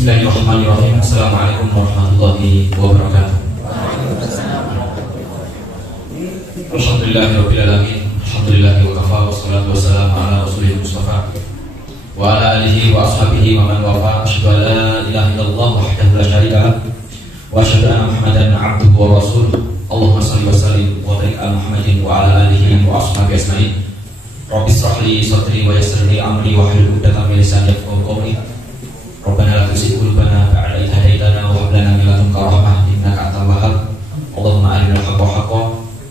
Bismillahirrahmanirrahim. Assalamualaikum warahmatullahi wabarakatuh. Alhamdulillahirabbil alamin. Alhamdulillahi wa kafa wassalatu wassalamu ala rasulil mustafa wa ala alihi wa ashabihi wa man wafa. Asyhadu an la ilaha illallah wahdahu la syarika lah wa asyhadu anna Muhammadan abduhu wa rasuluh. Allahumma shalli wa sallim wa barik ala Muhammadin wa ala alihi wa ashabihi ajmain. Rabbi shrah li sadri wa yassir li amri wa hlul 'uqdatam min lisani yafqahu qawli. Rabbana la tuzigh qulubana ba'da idh hadaytana wa hab lana min ladunka rahmah innaka antal wahhab. Allahumma arinal haqqa haqqan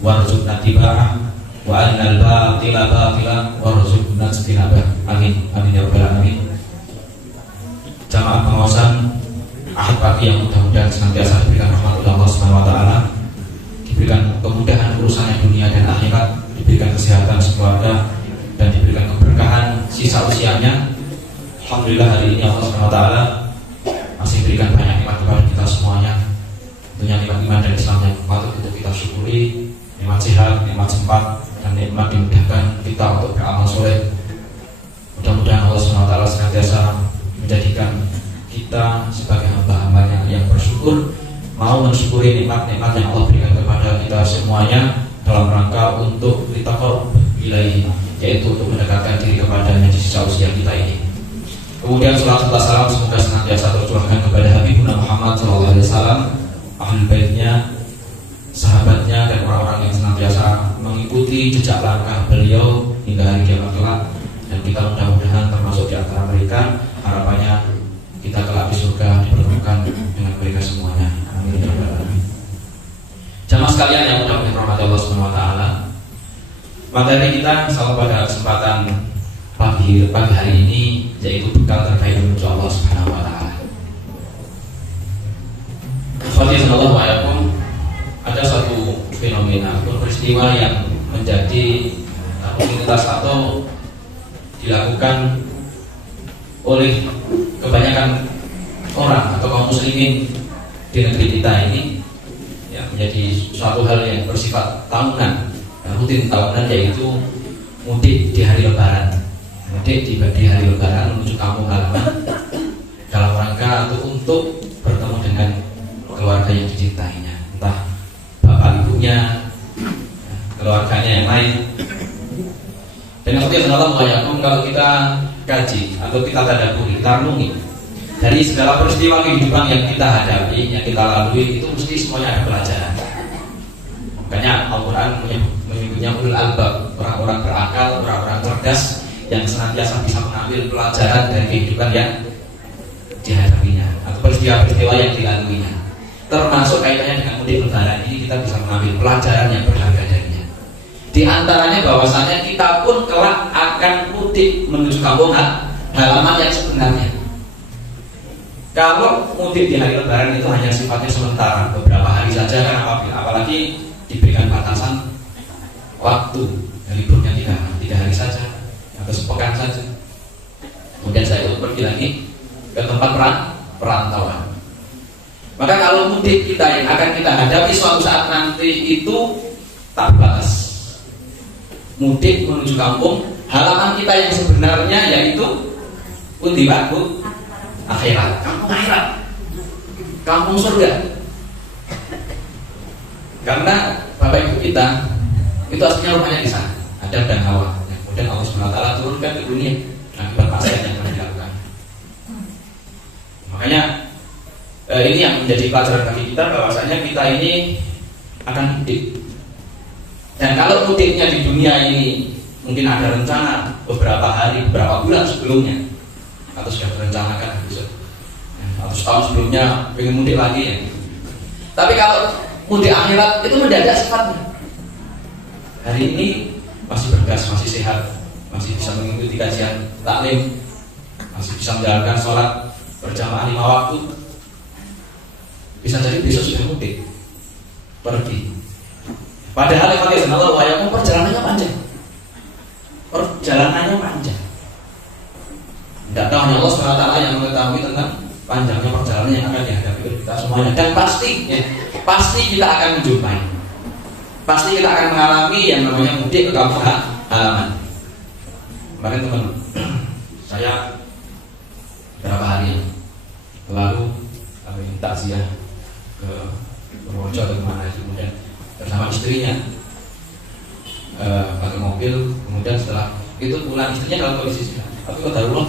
warzuqna ittiba'ah wa arinal batila batilan warzuqna ijtinabah. Amin amin ya rabbal alamin. Jamaah pengawasan Ahad pagi yang mudah-mudahan senantiasa diberikan rahmat oleh Allah Subhanahu wa taala, diberikan kemudahan urusannya dunia dan akhirat, diberikan kesehatan keluarga dan diberikan keberkahan sisa usianya. Alhamdulillah hari ini Allah SWT masih berikan banyak nikmat kepada kita semuanya. Tentunya nikmat iman dan Islam yang patut untuk kita syukuri, nikmat sehat, nikmat sempat, dan nikmat dimudahkan kita untuk beramal soleh. Mudah-mudahan Allah SWT senantiasa menjadikan kita sebagai hamba-hambanya yang bersyukur, mau mensyukuri nikmat-nikmat yang Allah berikan kepada kita semuanya dalam rangka untuk litaqarrub ilaihi, yaitu untuk mendekatkan diri kepadanya di sisa usia kita ini. Kemudian salawat serta salam semoga senantiasa tercurahkan kepada Habibuna Muhammad SAW, ahli baitnya, sahabatnya, dan orang-orang yang senantiasa mengikuti jejak langkah beliau hingga hari kiamat kelak. Dan kita mudah-mudahan termasuk di antara mereka. Harapannya kita kelak di surga dipertemukan dengan mereka semuanya. Amin ya rabbal alamin. Jamaah sekalian yang mudah-mudahan dirahmati Allah Subhanahu wa taala. Materi kita sama pada kesempatan pagi hari ini yaitu bekal terkait menuju Allah Subhanahu wa taala. Fadhilullah wa yakum, ada satu fenomena atau peristiwa yang menjadi rutinitas atau dilakukan oleh kebanyakan orang atau kaum muslimin di negeri kita ini, ya, menjadi suatu hal yang bersifat tahunan, rutin tahunan, yaitu mudik di hari Lebaran. Mudik di hari Lebaran menuju kampung halaman dalam rangka untuk bertemu dengan keluarga yang dicintainya, entah bapak ibunya, keluarganya yang lain. Dan kalau kita kaji atau kita tadabburi, kita renungi dari segala peristiwa kehidupan yang kita hadapi, yang kita lalui, itu mesti semuanya ada pelajaran. Makanya Al-Quran menyebutnya ulul albab, orang-orang berakal, orang-orang cerdas yang senantiasa bisa mengambil pelajaran dari kehidupan yang dihadapinya atau peristiwa-peristiwa yang dilaluinya. Termasuk kaitannya dengan mudik Lebaran ini, kita bisa mengambil pelajaran yang berharga darinya. Di antaranya bahwasanya kita pun kelak akan mudik menuju kampung halaman yang sebenarnya. Kalau mudik di hari Lebaran itu hanya sifatnya sementara, beberapa hari saja, kan apalagi diberikan batasan waktu, liburnya 3 hari saja atau sepekan saja. Kemudian saya pergi lagi ke tempat perantauan. Maka kalau mudik kita yang akan kita hadapi suatu saat nanti itu tak batas. Mudik menuju kampung halaman kita yang sebenarnya, yaitu pundi waktu akhirat, kampung akhirat, kampung surga. Karena bapak ibu kita itu aslinya rumahnya di sana, Adam dan Hawa. Kemudian Allah SWT turunkan ke dunia akibat maksiat yang pernah dilakukan. Makanya ini yang menjadi pelajaran bagi kita, bahwasanya kita ini akan mudik. Dan kalau mudiknya di dunia ini mungkin ada rencana beberapa hari, beberapa bulan sebelumnya, atau sudah direncanakan atau setahun sebelumnya pengen mudik lagi ya. Tapi kalau mudik akhirat itu mendadak sifatnya. Hari ini masih bergas, masih sehat, masih bisa mengikuti kajian taklim, masih bisa menjalankan sholat berjamaah 5 waktu. Bisa jadi besok sudah mudik, pergi. Padahal perjalanannya panjang. Perjalanannya panjang. Tidak tahu hanya Allah SWT yang mengetahui tentang panjangnya perjalanan yang akan dihadapi oleh kita semuanya. Dan pasti kita akan menjumpai, pasti kita akan mengalami yang namanya mudik ke kampung halaman. Kemarin teman saya berapa hari lalu kami takziah ke Purworejo atau kemana, kemudian bersama istrinya pakai mobil. Kemudian setelah itu pulang, istrinya dalam kondisi sehat, tapi qadarullah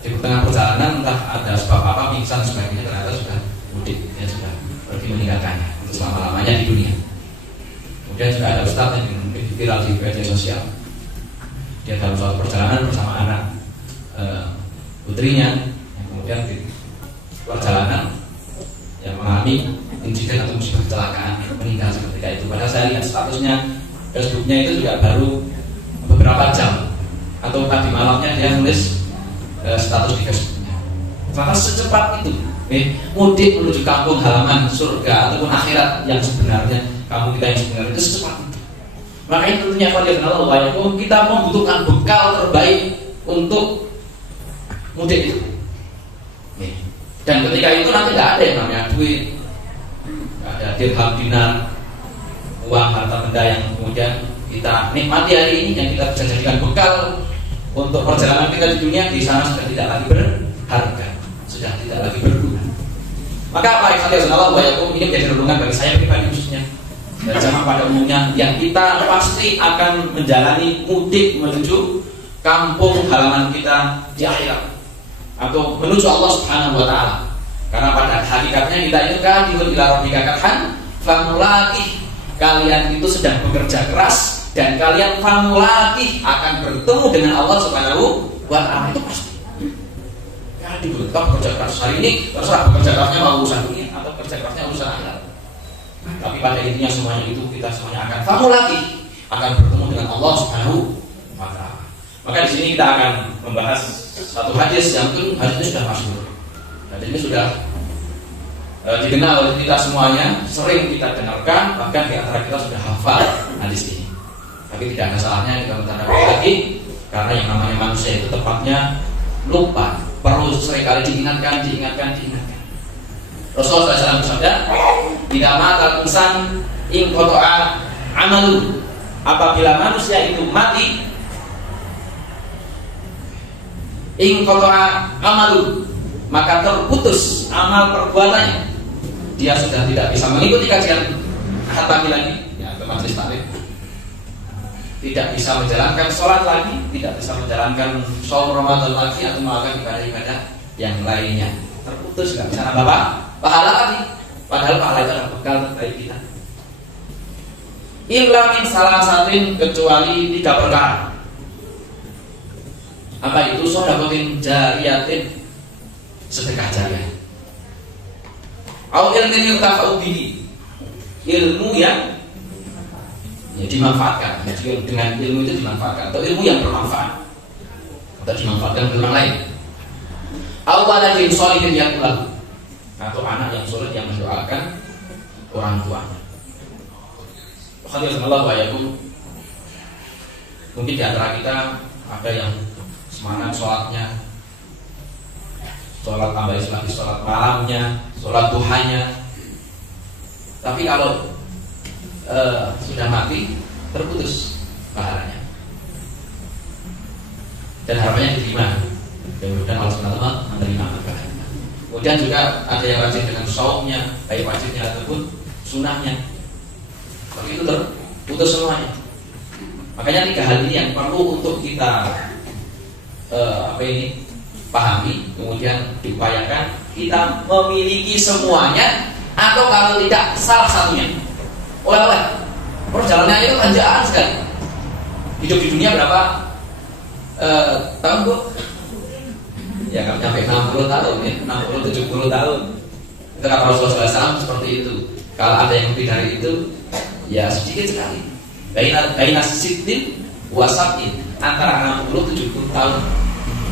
di tengah perjalanan entah ada sebab apa pingsan sebagainya, ternyata sudah mudik, ya sudah pergi meninggalkannya untuk selama-lamanya di dunia. Kemudian juga ada ustaz yang mungkin viral di media sosial, dia dalam suatu perjalanan bersama anak putrinya, yang kemudian di perjalanan yang mengalami insiden atau musibah kecelakaan, meninggal seketika itu. Padahal saya lihat statusnya Facebooknya itu juga baru beberapa jam atau tadi malamnya dia nulis status di Facebooknya. Maka secepat itu mudik menuju kampung halaman surga ataupun akhirat yang sebenarnya, kampung kita yang sebenarnya itu secepat itu. Maka itu tentunya kita membutuhkan bekal terbaik untuk mudik itu. Dan ketika itu nanti tidak ada yang namanya duit, tidak ada dirham, dinar, uang, harta benda yang kemudian kita nikmati hari ini, yang kita bisa jadikan bekal untuk perjalanan kita di dunia. Di sana sudah tidak lagi berharga, sudah tidak lagi berguna. Maka apa yang ini menjadi renungan bagi saya pribadi khususnya dan jamaah pada umumnya, yang kita pasti akan menjalani mudik menuju kampung halaman kita di akhirat atau menuju Allah Subhanahu wa taala. Karena pada hakikatnya kita itu kadihun ila rabbika kadhan famulaqih, kalian itu sedang bekerja keras dan kalian famulaqih akan bertemu dengan Allah Subhanahu wa taala. Itu pasti. Kadihun kita bekerja keras. Hari ini terserah bekerja kerasnya mau urusan dunia atau bekerja kerasnya urusan akhirat. Tapi pada intinya semuanya itu kita semuanya akan famulaqih, akan bertemu dengan Allah Subhanahu wa taala. Maka di sini kita akan membahas satu hadis yang mungkin hadis ini sudah masyhur. Hadis ini sudah dikenal oleh kita semuanya, sering kita dengarkan, bahkan di antara kita sudah hafal hadis ini. Tapi tidak ada salahnya kita menanyakan lagi, karena yang namanya manusia itu tepatnya lupa, perlu seringkali diingatkan. Rasulullah SAW bersabda, "Idza matal insan in qata'a amalu." Apabila manusia itu mati, in qata'a amalu, maka terputus amal perbuatannya. Dia sudah tidak bisa mengikuti kajian khatami lagi, ya, ke majelis taklim. Tidak bisa menjalankan sholat lagi, tidak bisa menjalankan shaum Ramadan lagi, atau melakukan ibadah-ibadah yang lainnya. Terputus, nggak bisa nambah pahala lagi. Padahal pahala itu adalah bekal terbaik kita. Illa min salasatin, kecuali 3 perkara. Apa itu? Shadaqatin jariyatin, sedekah jariah. Au ilmin yurtafa'u bihi, ilmu yang dimanfaatkan. Jadi dengan ilmu itu dimanfaatkan, atau ilmu yang bermanfaat atau dimanfaatkan oleh orang lain. Au waladin sholihin yaqul, atau anak yang soleh yang mendoakan orang tuanya. Alhamdulillah wa yakum. Mungkin di antara kita ada yang semangat sholatnya, sholat tambah lagi sholat malamnya, sholat duhanya. Tapi kalau sudah mati, terputus pahalanya. Dan harapannya diterima. Mudah-mudahan Allah SWT menerima pahalanya. Kemudian juga ada yang rajin dengan saumnya, baik wajibnya ataupun sunahnya. Tapi itu terputus semuanya. Makanya 3 hal ini yang perlu untuk kita pahami, kemudian diupayakan kita memiliki semuanya, atau kalau tidak salah satunya. Oleh perjalanannya itu panjang sekali. Hidup di dunia berapa tahun, Bu? Ya nggak sampai 60 tahun ya, 60-70 tahun. Itu kata Rasulullah SAW seperti itu. Kalau ada yang lebih dari itu, ya sedikit sekali. Baina sitin wasatin, antara 60-70 tahun.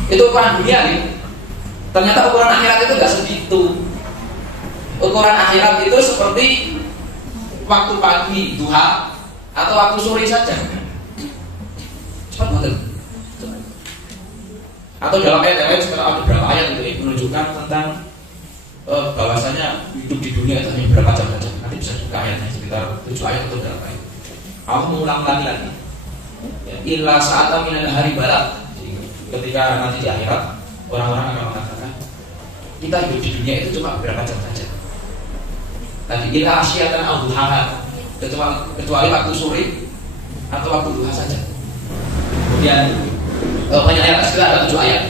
Itu ukuran dunia nih. Ternyata ukuran akhirat itu nggak segitu. Ukuran akhirat itu seperti waktu pagi duha atau waktu sore saja. Cepat banget. Atau dalam ayat lain sekarang ada beberapa ayat itu menunjukkan tentang bahwasanya hidup di dunia itu hanya berapa jam saja. Nanti bisa buka ayatnya sekitar 7 ayat atau berapa ayat. Aku mengulang lagi. Illa sa'ata minal hari barat. Ketika nanti di akhirat orang-orang akan mengatakan, Kita hidup di dunia itu cuma beberapa jam saja. Tadi ila asyatan au duhaha, kecuali waktu sore atau waktu duha saja. Kemudian banyak ayat sekitar ada 7 ayat.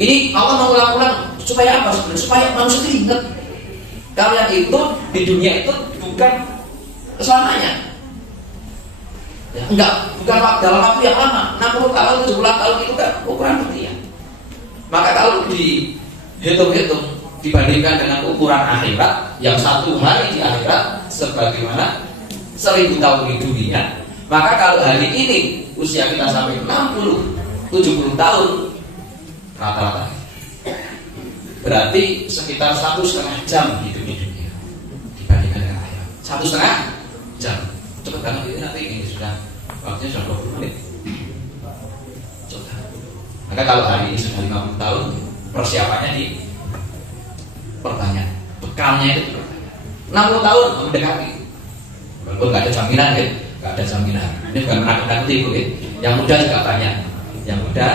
Ini Allah mengulang-ulang supaya apa sebenarnya? Supaya manusia itu ingat kalau yang itu di dunia itu bukan selamanya. Ya, bukan dalam waktu yang lama, 60 tahun, 70 tahun itu kan ukuran dunia. Maka kalau dihitung-hitung dibandingkan dengan ukuran akhirat, yang 1 hari di akhirat sebagaimana 1000 tahun di dunia, maka kalau hari ini usia kita sampai 60, 70 tahun rata-rata, berarti sekitar 1,5 jam hidup di dunia dibandingkan dengan akhirat. 1,5 jam. Cepat banget ini, nanti ini sudah waktunya sudah 20 menit. Coba. Maka kalau hari ini sudah 50 tahun, persiapannya di pertanyaan, bekalnya itu dipertanyakan. 60 tahun mendekati, walaupun nggak ada jaminan, ya, nggak ada jaminan. Ini bukan menakut-nakuti, ya. Yang muda juga banyak, yang muda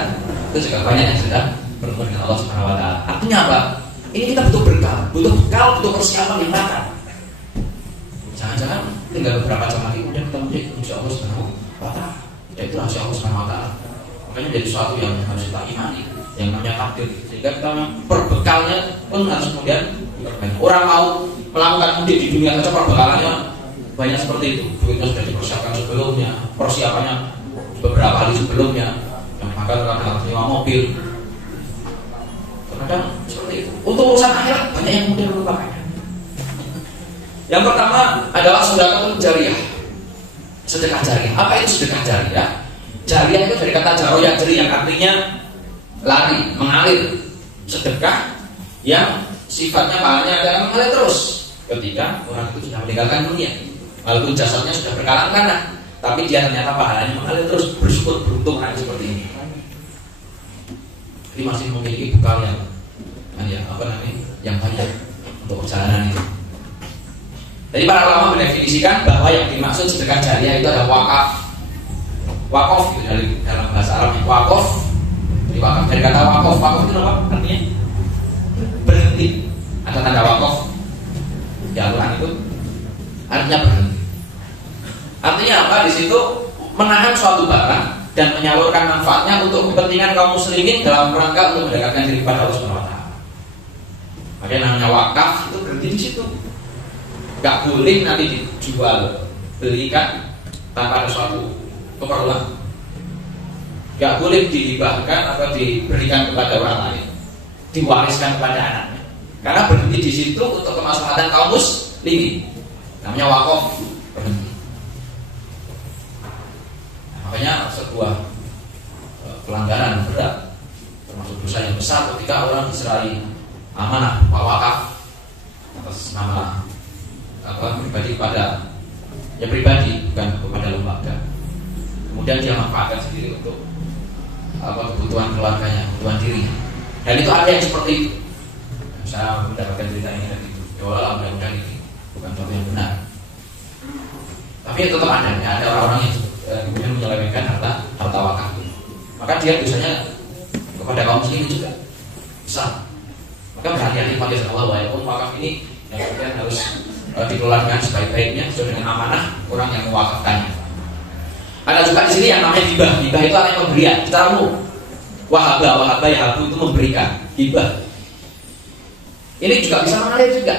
itu juga banyak yang sedang bertemu dengan Allah Subhanahu Wa Taala. Artinya apa? Ini kita butuh bekal, butuh persiapan yang matang. Jangan-jangan tinggal beberapa jam lagi kemudian kita menjadi insya Allah Subhanahu Wa Taala. Itu rahasia Allah Subhanahu Wa Taala. Makanya jadi sesuatu yang harus kita imani, yang namanya takdir. Sehingga kita perbekalnya pun harus kemudian diperbanyak. Orang mau melakukan mudik di dunia saja perbekalannya banyak seperti itu. Duitnya sudah dipersiapkan sebelumnya, persiapannya beberapa hari sebelumnya. Yang makan kadang sewa mobil. Kadang seperti itu. Untuk urusan akhirat banyak yang mudah melupakan. Yang pertama adalah sedekah jariyah. Sedekah jariyah. Apa itu sedekah jariyah? Jariyah itu dari kata jaroyah jeri yang artinya lari, mengalir. Sedekah yang sifatnya pahalanya adalah mengalir terus ketika orang itu sudah meninggalkan dunia. Walaupun jasadnya sudah berkalang-kalang, tapi dia ternyata pahalanya mengalir terus, bersyukur, beruntung hanya seperti ini. Jadi masih memiliki bekal yang banyak untuk perjalanan itu. Jadi para ulama mendefinisikan bahwa yang dimaksud sedekah jariyah itu adalah wakaf. Wakaf itu dari dalam bahasa Arab, wakaf. Jadi wakaf dari kata wakaf. Wakaf itu apa artinya? Berhenti. Ada tanda wakaf di Al-Quran itu artinya berhenti. Artinya apa? Di situ menahan suatu barang dan menyalurkan manfaatnya untuk kepentingan kaum muslimin dalam rangka untuk mendekatkan diri kepada Allah Subhanahu Wa Taala. Makanya namanya wakaf itu berhenti di situ. Gak boleh nanti dijual belikan tanpa ada suatu keperluan. Gak boleh dihibahkan atau diberikan kepada orang lain, diwariskan kepada anaknya. Karena berhenti di situ untuk kemaslahatan kaum muslimin. Namanya wakaf, berhenti. Nah, makanya sebuah pelanggaran berat, termasuk dosa yang besar ketika orang diserahi amanah wakaf atas nama pribadi kepada pribadi, bukan kepada lembaga. Kemudian dia manfaatkan sendiri untuk kebutuhan keluarganya, kebutuhan dirinya. Dan itu ada yang seperti itu. Saya mendapatkan cerita ini dari itu. Ya Allah, mudah-mudahan ini bukan contoh yang benar. Tapi tetap ada, ya, ada orang-orang yang kemudian menyelewengkan harta wakaf. Maka dia biasanya kepada kaum muslimin juga besar. Maka berhati-hati pada Allah, walaupun wakaf ini yang kemudian harus dikeluarkan sebaik-baiknya sesuai dengan amanah orang yang mewakafkannya. Ada juga di sini yang namanya hibah. Hibah itu artinya pemberian. Secara umum, wahaba yahabu itu memberikan. Hibah ini juga bisa mengalir juga.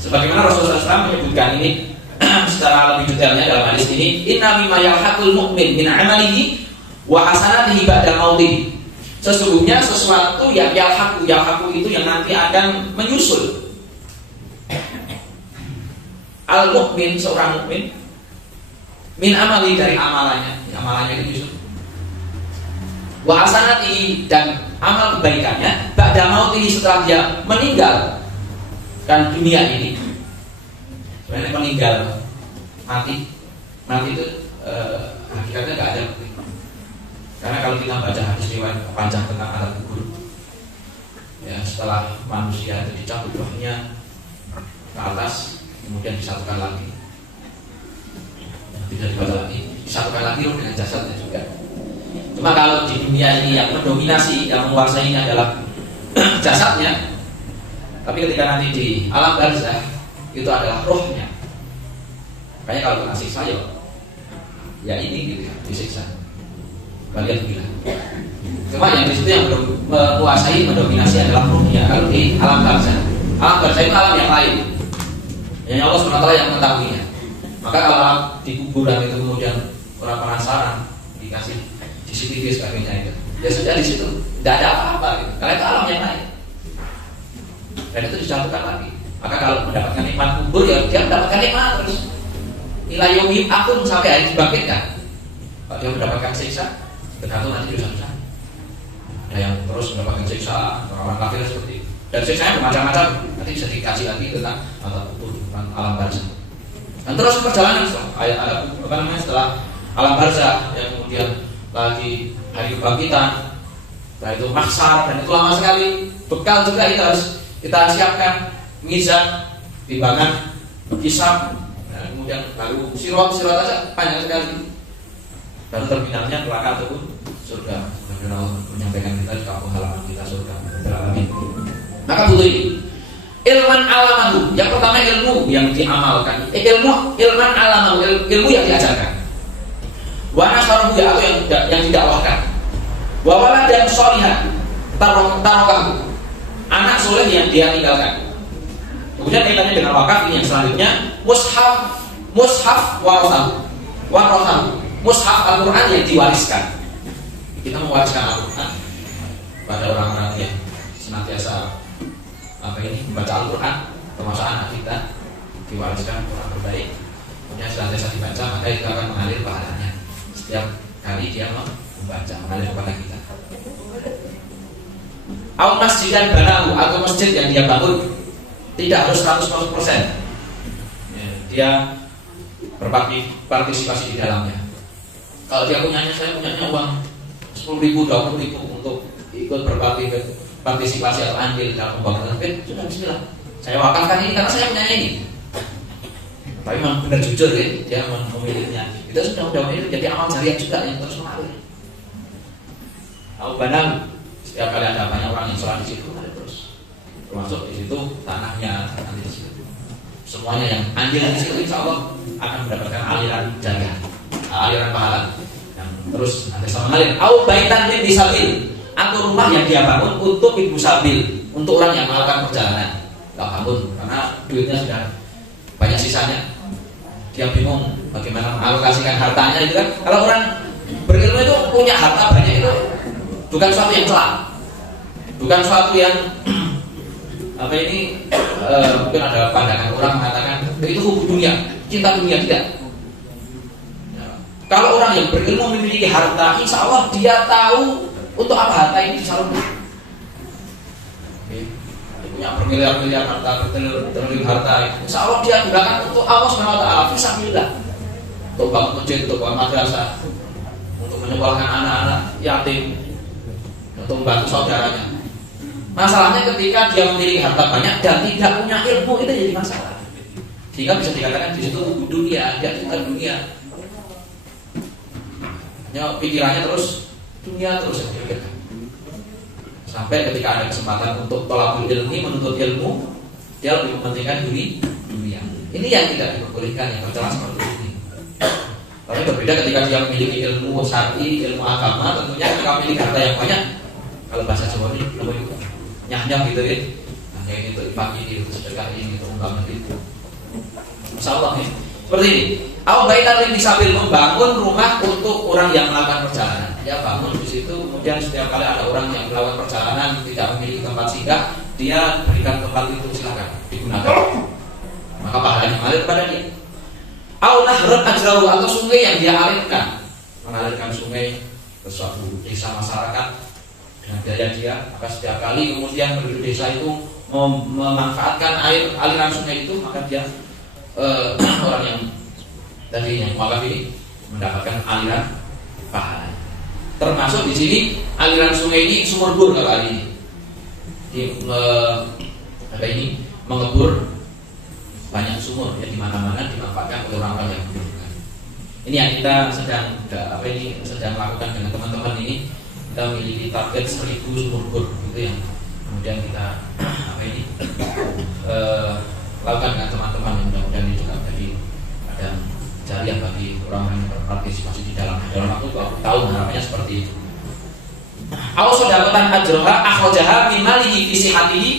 Sebagaimana Rasulullah SAW menyebutkan ini secara lebih detailnya dalam hadis ini, inna mimma yalhaqul mu'min min amalihi wa hasanatihi ba'da mautihi. Sesungguhnya sesuatu yang yalhaqu itu yang nanti akan menyusul al-mu'min, seorang mukmin, min amali, dari amalannya itu justru wa hasanati, dan amal kebaikannya ba'da mautihi, setelah dia meninggalkan dunia ini. Sebenarnya meninggal, mati itu hakikatnya nggak ada. Karena kalau kita baca hadis riwayat panjang tentang alam kubur, ya, setelah manusia itu dicabut rohnya ke atas, kemudian disatukan lagi, tidak dibaca lagi, disatukan lagi roh dengan jasadnya juga. Cuma kalau di dunia ini yang mendominasi, yang menguasai ini adalah jasadnya, Tapi ketika nanti di alam barzakh itu adalah rohnya. Makanya kalau kena siksa ya ini gitu ya, disiksa. Kalian bilang. Cuma yang di situ yang menguasai, mendominasi adalah rohnya. Kalau di alam barzakh itu alam yang lain. Yang Allah SWT yang mengetahuinya. Maka kalau di kuburan itu kemudian orang penasaran dikasih CCTV sebagainya itu, ya sudah di situ tidak ada apa-apa gitu. Karena itu alam yang lain. Dan itu dijatuhkan lagi. Maka kalau mendapatkan nikmat kubur ya dia mendapatkan nikmat terus. Nilai yomi akun sampai hari dibangkitkan. Kalau dia mendapatkan siksa, tergantung nanti dosa-dosa. Ada yang terus mendapatkan siksa, orang kafir seperti itu. Dan siksanya bermacam-macam. Nanti bisa dikaji lagi tentang kubur, tentang alam barzakh. Dan terus perjalanan setelah alam barzakh yang kemudian lagi hari kebangkitan, setelah itu mahsyar, dan itu lama sekali. Bekal juga itu harus kita siapkan, mizan, timbangan, hisab, dan kemudian baru sirat aja panjang sekali. Baru terminalnya neraka ataupun surga. Allah menyampaikan kita di kampung halaman kita surga. Maka butuh ini ilman alamahu. Yang pertama ilmu yang diamalkan. Ilman alamahu, ilmu yang diajarkan. Wa nasaruhu atau yang didakwahkan. Wa waladan sholihan tarokahu, anak soleh yang dia tinggalkan. Kemudian kaitannya dengan wakaf ini yang selanjutnya mushaf warasahu. Mushaf Al-Quran yang diwariskan. Kita mewariskan Al-Quran pada orang-orang yang senantiasa membaca Al-Quran, termasuk anak kita diwariskan orang terbaik. Kemudian senantiasa dibaca, maka itu akan mengalir pahalanya setiap kali dia membaca, mengalir kepada kita. Au masjidan banahu, atau masjid yang dia bangun tidak harus 100%. Dia berpartisipasi di dalamnya. Kalau dia saya punyanya uang 10.000, 20.000 untuk ikut berpartisipasi atau andil dalam pembangunan masjid, sudah bismillah. Saya wakafkan ini karena saya punya ini. Tapi memang benar jujur ya, dia memilikinya. Itu sudah mudah-mudahan jadi amal jariah juga yang terus mengalir. Au banam, setiap kali ada banyak orang yang sholat di situ, ada terus. Termasuk di situ tanahnya nanti di situ. Semuanya yang andil di situ insya Allah akan mendapatkan aliran jariah, aliran pahala yang terus nanti sama mengalir. Au baitan lil sabil, atau rumah yang dia bangun untuk ibu sabil, untuk orang yang melakukan perjalanan. Gak bangun karena duitnya sudah banyak sisanya. Dia bingung bagaimana mengalokasikan hartanya itu kan. Kalau orang berilmu itu punya harta banyak itu bukan suatu yang celak, bukan suatu yang mungkin ada pandangan orang mengatakan itu hukum dunia, cinta dunia, tidak. Kalau orang yang berilmu memiliki harta, insya Allah dia tahu untuk apa harta ini disalurkan. Punya bermiliar-miliar harta, bertriliun harta, insya Allah dia gunakan untuk Allah SWT, fisabilillah, untuk bangun masjid, untuk bangun madrasah, untuk menyekolahkan anak-anak yatim, untuk membantu saudaranya. Masalahnya ketika dia memiliki harta banyak dan tidak punya ilmu, itu jadi masalah. Sehingga bisa dikatakan di situ dunia, dia cinta dunia. Pikirannya terus dunia terus yang dipikirkan. Sampai ketika ada kesempatan untuk tolabul ilmi, menuntut ilmu, dia lebih mementingkan dunia. Ini yang tidak diperbolehkan, yang tercela seperti ini. Tapi berbeda ketika dia memiliki ilmu syar'i, ilmu agama, tentunya ketika memiliki harta yang banyak, kalau bahasa Jawa ini lebih nyah-nyah gitu ya. Hanya ini untuk infak ini, untuk sedekah ini, untuk membangun itu. Masyaallah ya. Seperti ini. Au baitan lil sabil, membangun rumah untuk orang yang melakukan perjalanan. Dia bangun di situ, kemudian setiap kali ada orang yang melakukan perjalanan tidak memiliki tempat singgah, dia berikan tempat itu, silakan digunakan. Maka pahalanya mengalir kepada dia. Au nahrun ajrahu, atau sungai yang dia alirkan, mengalirkan sungai ke suatu desa masyarakat dengan biaya dia. Maka setiap kali kemudian penduduk desa itu memanfaatkan air aliran sungai itu, maka dia orang yang tadi yang wakaf ini mendapatkan aliran pahala. Termasuk di sini aliran sungai ini sumur bor kalau hari ini mengebur banyak sumur yang di mana-mana dimanfaatkan oleh orang-orang yang membutuhkan. Ini yang kita sedang lakukan dengan teman-teman ini. Kita memiliki target 1000 sumur bor, itu yang kemudian kita lakukan dengan teman-teman, mudah-mudahan ini juga jadi ada jariah bagi orang yang berpartisipasi di dalam waktu 20 tahun, harapannya seperti itu. Aw sedekatan ajroha akhrajaha min malihi fi sihhatihi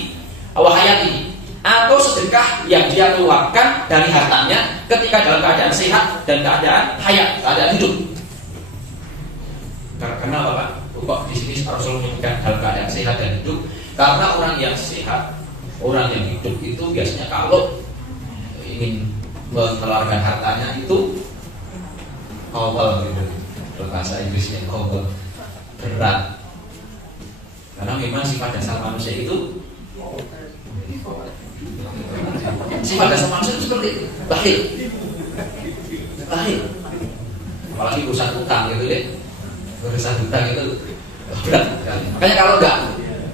aw hayatihi, atau sedekah yang dia keluarkan dari hartanya ketika dalam keadaan sehat dan keadaan hayat, keadaan hidup. Karena apa Pak? Kok di sini Rasul menyebutkan dalam keadaan sehat dan hidup? Karena orang yang sehat, orang yang hidup itu biasanya kalau ingin mengeluarkan hartanya itu awal gitu, bahasa Inggrisnya awal, berat. Karena memang sifat dasar manusia itu seperti itu, bakhil. Apalagi urusan utang gitu deh, urusan utang itu berat sekali. Makanya kalau enggak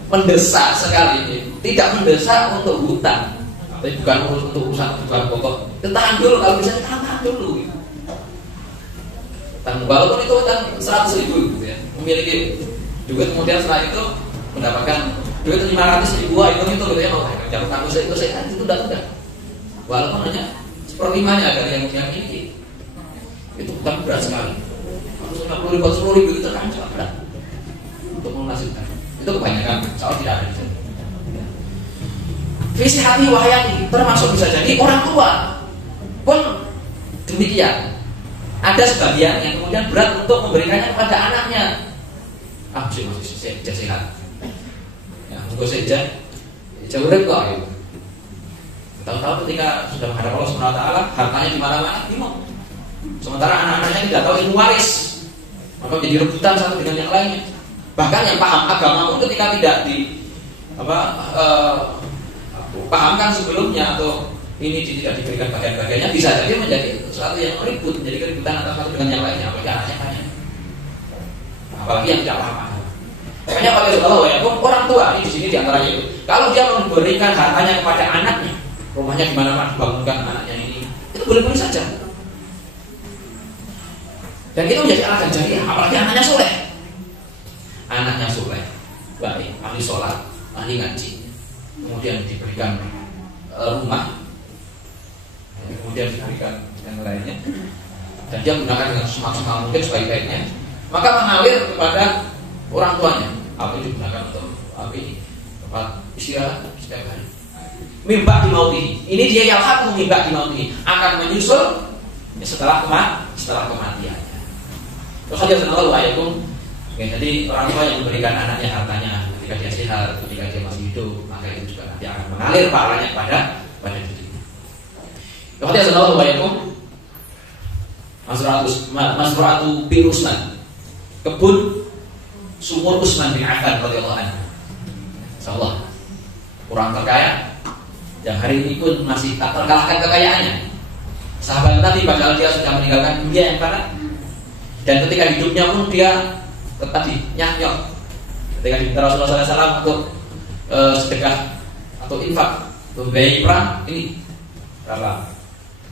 mendesak sekali, tidak mendesak untuk hutang, tapi bukan untuk urusan kebutuhan pokok, tahan dulu, kalau bisa tahan dulu. Walaupun itu utang 100.000 gitu ya, memiliki duit, kemudian setelah itu mendapatkan duit 500.000, itu gitu ya, mau jatuh tangguh itu sehat, itu udah. Walaupun hanya 1/5 dari yang dia miliki, itu utang berat sekali. 150.000 itu kan sangat berat untuk melunasikan. Itu kebanyakan, soal tidak ada di sini. Visi hati wahyati termasuk bisa jadi orang tua pun demikian. Ada sebagian yang kemudian berat untuk memberikannya kepada anaknya. Masih sehat. Ya, tunggu saja. Jauh kok itu. Tahu-tahu ketika sudah menghadap Allah Subhanahu wa taala, hartanya di mana-mana bingung. Sementara anak-anaknya tidak tahu ilmu waris, maka menjadi rebutan satu dengan yang lainnya. Bahkan yang paham agama pun ketika tidak pahamkan sebelumnya atau ini tidak diberikan bagian-bagiannya, bisa jadi menjadi sesuatu yang ribut, menjadi keributan antara satu dengan yang lainnya, apalagi anaknya banyak, apalagi yang tidak paham. Makanya pada Allah ya, orang tua ini di sini diantaranya itu, kalau dia memberikan hartanya kepada anaknya, rumahnya di mana-mana dibangunkan anaknya ini, itu boleh-boleh saja. Dan itu menjadi alasan jariah, apalagi anaknya soleh. Anaknya soleh, baik, ahli sholat, ahli ngaji, kemudian diberikan rumah, kemudian diberikan yang lainnya, dan dia gunakan dengan semaksimal mungkin sebaik-baiknya, maka mengalir kepada orang tuanya. Apa yang digunakan untuk tempat istirahat setiap hari. Mimba di mautihi, ini dia yang hak mimba di mautihi, akan menyusul setelah kematiannya. Terus saja Allah ayakum. Jadi orang tua yang memberikan anaknya hartanya ketika dia sehat, ketika dia masih hidup, maka itu juga nanti akan mengalir pahalanya pada dirinya. Kemudian sallallahu alaihi wasallam Masra'atu bin Usman, kebun sumur Usman bin Affan radhiyallahu anhu. Insyaallah orang terkaya yang hari ini pun masih tak terkalahkan kekayaannya. Sahabat Nabi padahal dia sudah meninggalkan dunia yang fana, dan ketika hidupnya pun dia tadi nyah-nyok ketika diminta Rasulullah SAW untuk sedekah atau infak membiayai perang ini berapa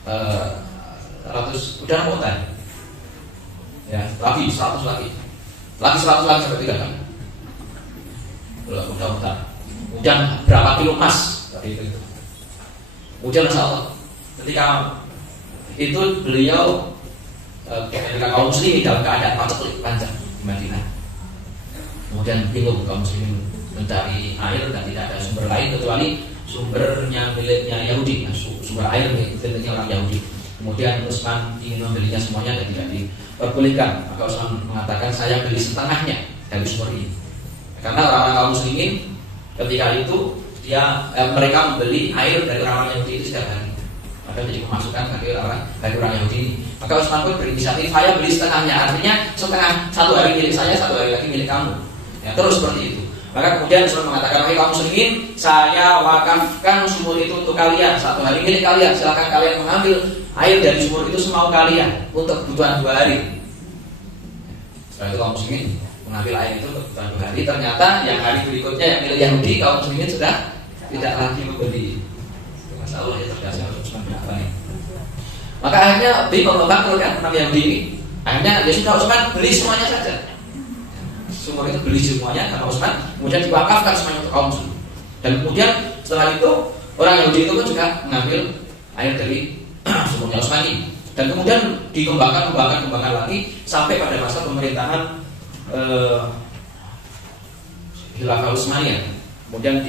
100 udah kota ya, lagi 100 lagi 100 lagi sampai 3 kali mudah-mudahan. Kemudian berapa kilo emas tadi itu. Kemudian Masya Allah ketika itu beliau ketika kaum muslimin dalam keadaan paceklik panjang Madinah. Kemudian bingung kaum muslimin mencari air dan tidak ada sumber lain kecuali sumbernya miliknya Yahudi, sumber air miliknya orang Yahudi. Kemudian Utsman ingin membelinya semuanya dan tidak diperbolehkan. Maka Utsman mengatakan saya beli setengahnya dari sumber ini. Karena orang-orang kaum muslimin ketika itu mereka membeli air dari orang Yahudi itu setiap hari. Maka jadi pemasukan dari orang Yahudi. Maka Utsman pun berinisiatif, saya beli setengahnya, artinya setengah, satu hari milik saya, satu hari lagi milik kamu. Ya, terus seperti itu. Maka kemudian Utsman mengatakan, wahai kaum muslimin, saya wakafkan sumur itu untuk kalian, satu hari milik kalian. Silakan kalian mengambil air dari sumur itu semau kalian untuk kebutuhan 2 hari. Setelah itu kaum muslimin mengambil air itu untuk kebutuhan 2 hari. Ternyata yang hari berikutnya yang milik Yahudi, kaum muslimin sudah tidak lagi membeli. Masalah ya terbiasa Utsman bin Affan. Maka akhirnya bingung bangkrut orang Yahudi ini. Akhirnya ya sudah Utsman beli semuanya saja. Sumur itu beli semuanya sama Utsman, kemudian diwakafkan semuanya untuk kaum muslim. Dan kemudian setelah itu Orang Yahudi itu pun juga mengambil air dari sumurnya Utsmani, dan kemudian dikembangkan lagi sampai pada masa pemerintahan Khilafah Utsmaniyah. Kemudian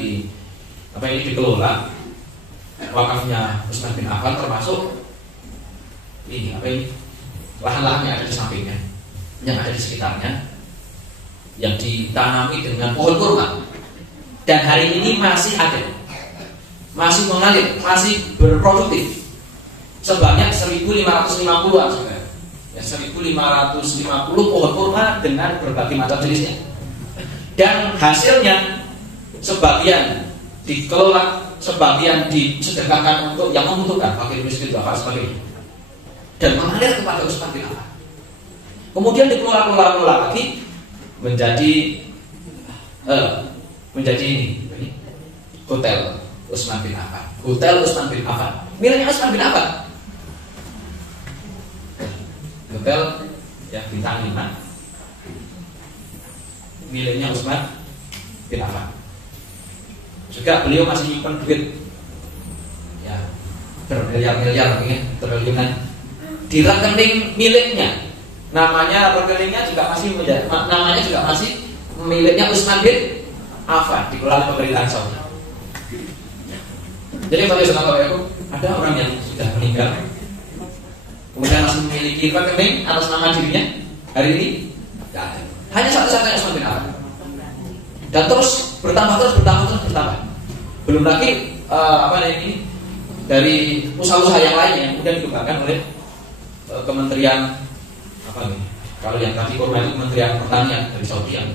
dikelola wakafnya Utsman bin Affan, termasuk ini lahan-lahan yang ada di sampingnya, yang ada di sekitarnya, yang ditanami dengan pohon kurma, dan hari ini masih ada, masih mengalir, masih berproduktif sebanyak 1.550-an ya, 1.550 pohon kurma dengan berbagai macam jenisnya, dan hasilnya sebagian dikelola, sebagian disedekahkan untuk yang membutuhkan, fakir miskin, dan sebagainya, dan mengalir kepada Utsman bin Affan. Kemudian dikelola lagi menjadi ini hotel Utsman bin Affan. Hotel Utsman bin Affan miliknya Utsman bin Affan. Hotel ya bintang 5 miliknya Utsman bin Affan. Juga beliau masih nyimpen duit ya bermiliar-miliar, triliunan di rekening miliknya. Rekeningnya juga masih miliknya Utsman bin Affan, dikelola pemerintahan Saudi. Jadi ada orang yang sudah meninggal kemudian masih memiliki rekening atas nama dirinya hari ini tidak ada. Hanya satu-satunya Utsman bin Affan, dan terus bertambah. Belum lagi dari usaha-usaha yang lain yang kemudian dikembangkan oleh kementerian kalau yang tadi kurma itu Kementerian Pertanian dari Saudi yang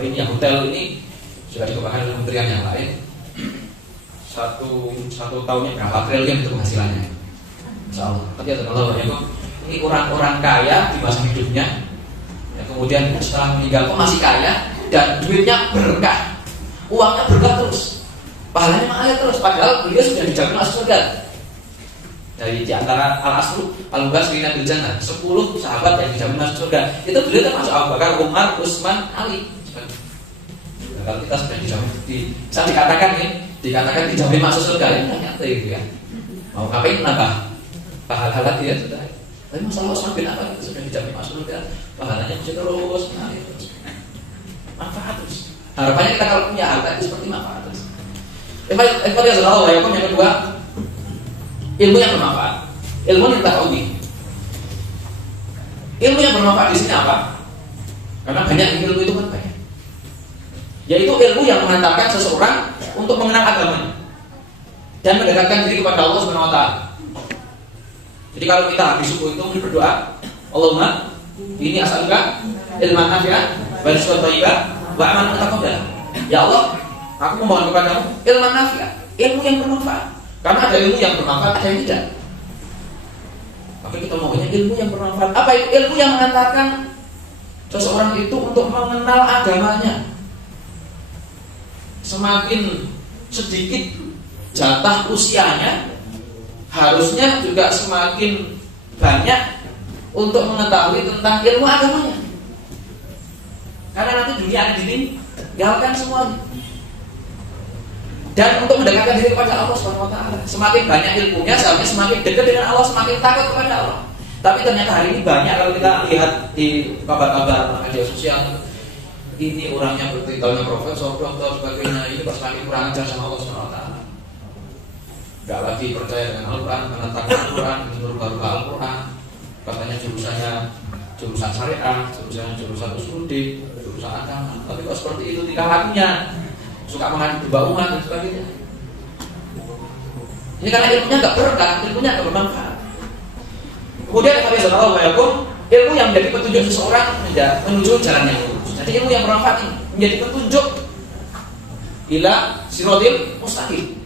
yang hotel ini sudah dikembangkan oleh kementerian yang lain. Satu tahunnya berapa triliun itu penghasilannya, insyaallah. Tapi Allah ini orang-orang kaya di masa hidupnya ya, kemudian setelah meninggal kok masih kaya dan duitnya berkah, uangnya berkah terus, pahalanya mengalir terus, padahal beliau sudah dijamin masuk surga. Dari antara al-asru al-mubasysyirin bil jannah, 10 sahabat yang dijamin masuk surga, itu beliau termasuk Abu Bakar, Umar, Utsman, Ali. Nah, kalau kita sudah dijamin saya dikatakan dijamin masuk surga, ini nyata gitu ya. Mau ngapain nambah pahala dia sudah. Tapi masalah Utsman bin Affan itu sudah dijamin masuk surga, pahalanya masih terus mengalir terus. Manfaat terus. Harapannya kita kalau punya harta itu seperti manfaat terus. Yang kedua, ilmu yang bermanfaat, ilmu yang ta'awudi. Ilmu yang bermanfaat di sini apa? Karena banyak ilmu itu kan banyak. Yaitu ilmu yang mengantarkan seseorang untuk mengenal agamanya dan mendekatkan diri kepada Allah Subhanahu wa taala. Jadi kalau kita habis subuh itu berdoa, Allahumma inni as'aluka ilman nafi'an wa rizqan thayyiban wa amalan mutaqabbal. Ya Allah, aku memohon kepadamu ilman nafi'an, ilmu yang bermanfaat. Karena ada ilmu yang bermanfaat, ada yang tidak. Maka kita maunya ilmu yang bermanfaat. Apa itu? Ilmu yang mengantarkan seseorang itu untuk mengenal agamanya. Semakin sedikit jatah usianya, harusnya juga semakin banyak untuk mengetahui tentang ilmu agamanya. Karena nanti dunia ada ditinggalkan semuanya. Dan untuk mendekatkan diri kepada Allah Subhanahu wa taala, semakin banyak ilmunya, semakin dekat dengan Allah, semakin takut kepada Allah. Tapi ternyata hari ini banyak kalau kita lihat di kabar-kabar media sosial, ini orangnya bertitulnya profesor, doktor, sebagainya, ini semakin kurang ajar sama Allah Subhanahu wa taala. Enggak lagi percaya dengan Al-Qur'an, menentang Al-Qur'an, merubah Al-Qur'an. Katanya jurusan syariah, jurusan usuluddin, jurusan agama. Tapi kok seperti itu tingkah lakunya? Suka mengadu domba umat dan sebagainya. Ini karena ilmunya nggak berkah, ilmunya nggak bermanfaat. Kemudian ilmu yang menjadi petunjuk seseorang menuju jalan yang lurus. Jadi ilmu yang bermanfaat ini menjadi petunjuk ila siratil mustaqim,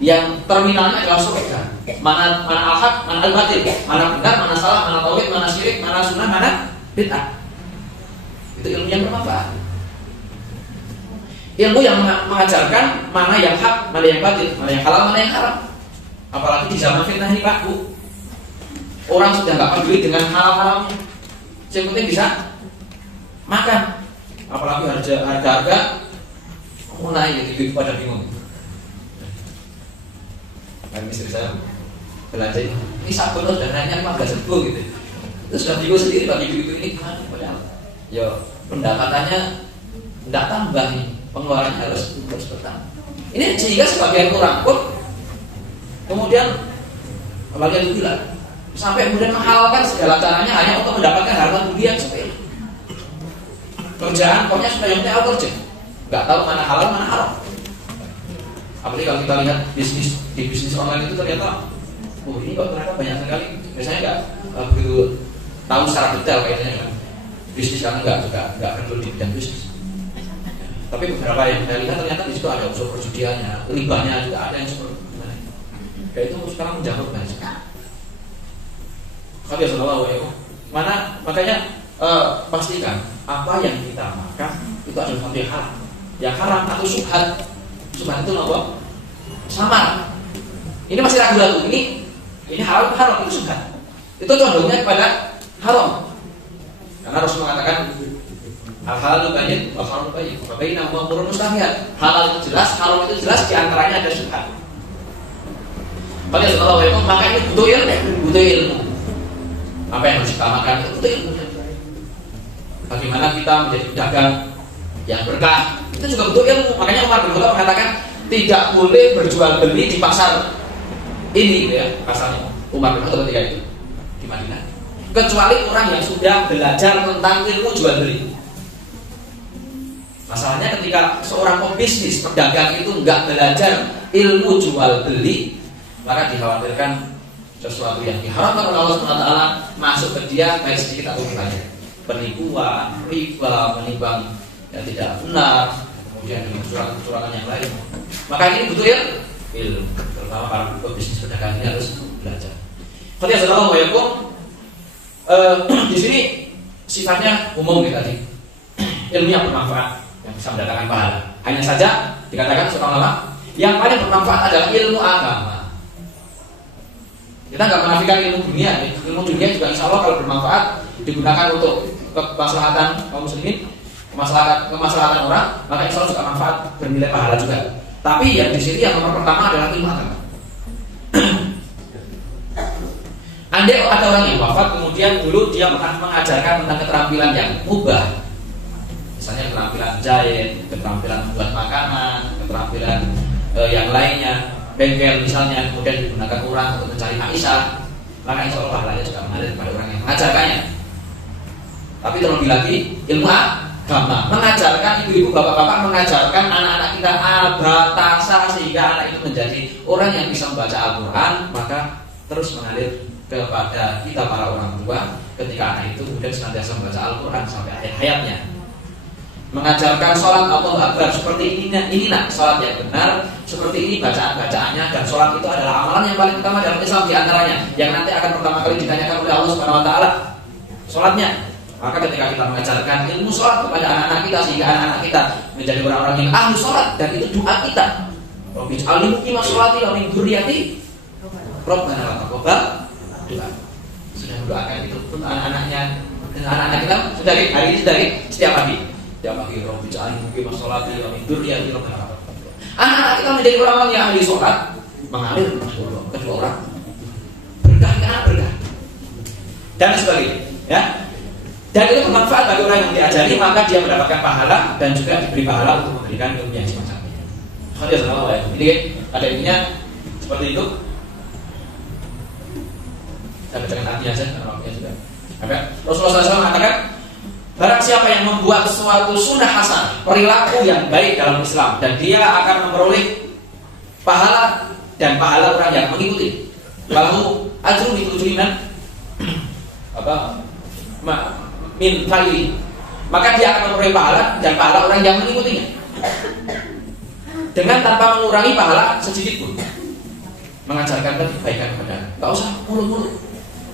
yang terminalnya adalah surga. Mana al-haq, mana al-batil, mana benar, mana salah, mana tauhid, mana syirik, mana sunnah, mana bid'ah. Itu ilmu yang bermanfaat. Ilmu yang mengajarkan mana yang hak, mana yang batil, mana yang halal, mana yang haram. Apalagi di zaman fitnah ini Pak Bu, orang sudah nggak peduli dengan halal-haramnya. Yang penting bisa makan. Apalagi harga naik, jadi pada bingung. Kan istri saya belanja ini sabun udah nanya 15.000 gitu. Terus sudah bingung sendiri bagi ibu-ibu ini gimana padahal ya pendapatannya tidak tambah nih, pengeluarannya harus bertambah. Ini sehingga sebagian orang pun kemudian bagian itu bilang sampai kemudian menghalalkan segala caranya hanya untuk mendapatkan harta dunia yang sepele. Kerjaan pokoknya sudah yang penting kerja, nggak tahu mana halal mana haram. Apalagi kalau kita lihat bisnis di bisnis online itu ternyata, ini kok ternyata banyak sekali. Biasanya nggak begitu tahu secara detail kayaknya kan. Bisnis karena nggak kenal di bidang bisnis. Tapi beberapa yang saya lihat ternyata di situ ada unsur perjudiannya, ribanya juga ada yang seperti itu. Kayak itu sekarang menjamur banyak sekali. Kalian selalu ya, mana makanya pastikan apa yang kita makan itu adalah sesuatu yang haram. Yang haram atau subhat. Subhat itu apa? Samar. Ini masih ragu-ragu. Ini haram itu subhat. Itu condongnya kepada haram. Karena Rasul mengatakan hal-hal bayyin wa haram bayyin. Wa bainahuma umurun mustahilat. Halal itu jelas, haram itu jelas, di antaranya ada subhat. Kalian selalu ya, maka ini butuh ilmu. Apa yang harus kita makan itu butuh ilmu. Bagaimana kita menjadi pedagang yang berkah itu juga butuh ilmu. Makanya Umar bin Khattab mengatakan tidak boleh berjual beli di pasar ini, gitu ya, pasarnya Umar bin Khattab ketika itu di Madinah, kecuali orang yang sudah belajar tentang ilmu jual beli. Masalahnya ketika seorang pebisnis pedagang itu nggak belajar ilmu jual beli, maka dikhawatirkan sesuatu yang diharamkan oleh Allah SWT masuk ke dia baik sedikit atau banyak. Penipuan, riba, menimbang yang tidak benar, kemudian dengan kecurangan yang lain. Maka ini butuh ilmu, terutama para pebisnis pedagang ini harus belajar. Ketika saudara Muhammad di sini sifatnya umum ya tadi, ilmu yang bermanfaat yang bisa mendatangkan pahala. Hanya saja dikatakan seorang ulama yang paling bermanfaat adalah ilmu agama. Kita nggak menafikan ilmu dunia. Ilmu dunia juga insya Allah kalau bermanfaat digunakan untuk kemaslahatan kaum muslimin, kemaslahatan orang, maka insya Allah juga manfaat bernilai pahala juga. Tapi yang di sini yang nomor pertama adalah ilmu agama. Andai ada orang yang wafat kemudian dulu dia mengajarkan tentang keterampilan yang mubah, misalnya keterampilan jahit, keterampilan membuat makanan, keterampilan yang lainnya, bengkel misalnya, kemudian digunakan orang untuk mencari Aisyah, maka insya Allah pahalanya juga mengalir kepada orang yang mengajarkannya. Tapi terlebih lagi ilmu agama, mengajarkan ibu-ibu, bapak-bapak mengajarkan anak-anak kita abrata sehingga anak itu menjadi orang yang bisa membaca Al-Quran, maka terus mengalir kepada kita para orang tua ketika anak itu kemudian senantiasa membaca Al-Quran sampai akhir hayatnya. Mengajarkan sholat Allahu Akbar seperti ini nak sholat yang benar, seperti ini bacaan-bacaannya, dan sholat itu adalah amalan yang paling utama dalam Islam di antaranya yang nanti akan pertama kali ditanyakan oleh Allah Subhanahu Wa Taala sholatnya. Maka ketika kita mengajarkan ilmu sholat kepada anak-anak kita sehingga anak-anak kita menjadi orang-orang yang ahli sholat, dan itu doa kita. Rabbi ij'alni muqima sholati wa min dzurriyyati Rabbana la taqabbal doa. Sudah mendoakan itu untuk anak-anaknya dan anak-anak kita sudah hari ini dari setiap pagi. Setiap pagi Rabbi ij'alni muqima sholati wa min dzurriyyati Rabbana la taqabbal doa. Anak-anak kita menjadi orang-orang yang ahli sholat, mengalir kedua orang berkah dan sebagainya, ya. Dan itu bermanfaat bagi orang yang diajari, maka dia mendapatkan pahala dan juga diberi pahala untuk memberikan ilmu yang semacam ini. Jadi ada intinya seperti itu. Saya bacakan artinya saja karena waktunya sudah. Rasulullah SAW mengatakan, barang siapa yang membuat suatu sunnah hasanah, perilaku yang baik dalam Islam, dan dia akan memperoleh pahala dan pahala orang yang mengikuti. Lalu ajrun dikutuliman min fa'ili, maka dia akan memperoleh pahala dan pahala orang yang mengikutinya dengan tanpa mengurangi pahala sedikit pun. Mengajarkan kebaikan kepada, tak usah mulut-mulut,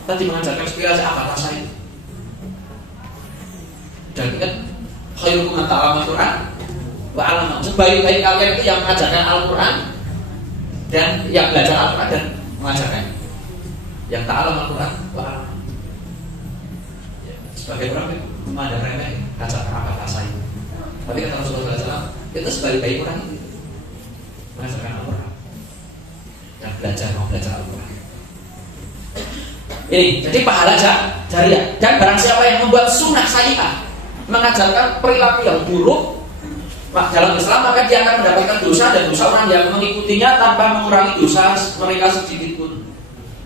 tadi mengajarkan inspirasi apa rasa itu. Dan ingat, khairukum man ta'allama al-Qur'an wa 'allamahu. Sebaik-baik kalian itu yang mengajarkan Al-Qur'an dan yang belajar Al-Qur'an dan mengajarkan. Yang ta'allama al-Qur'an wa 'allamahu. Sebagai orang memandang remeh ajarkan apa rasa itu. Tapi kata Rasulullah SAW, itu sebaik-baik orang itu mengajarkan Al-Quran dan belajar Ini, jadi pahala jariah. Dan barang siapa yang membuat sunnah sayyi'ah, mengajarkan perilaku yang buruk dalam Islam, maka dia akan mendapatkan dosa dan dosa orang yang mengikutinya tanpa mengurangi dosa mereka sedikit pun.